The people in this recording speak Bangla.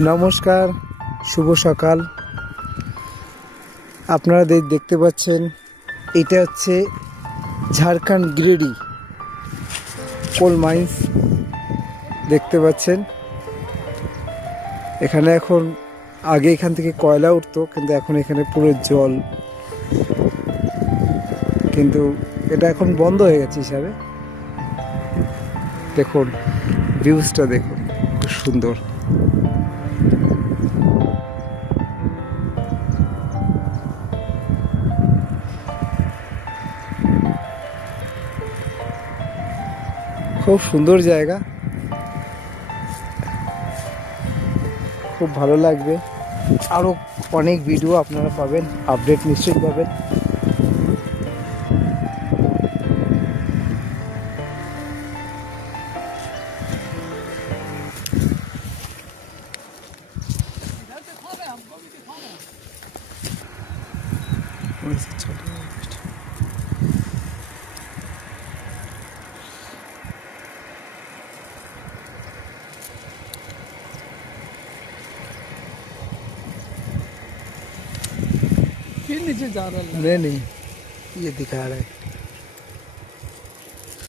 নমস্কার, শুভ সকাল। আপনারা দেখতে পাচ্ছেন এটা হচ্ছে ঝাড়খণ্ড গিরিডি কোল মাইন্স। দেখতে পাচ্ছেন এখানে এখন আগে এখান থেকে কয়লা উঠতো, কিন্তু এখন এখানে পুরো জল, কিন্তু এটা এখন বন্ধ হয়ে গেছে হিসাবে। দেখুন ভিউজটা, দেখুন খুব সুন্দর। খুব সুন্দর জায়গা, খুব ভালো লাগবে। আরও অনেক ভিডিও আপনারা পাবেন, আপডেট নিশ্চয়ই পাবেন। फिर नीचे जा रहा है। नहीं, ये दिखा रहा है।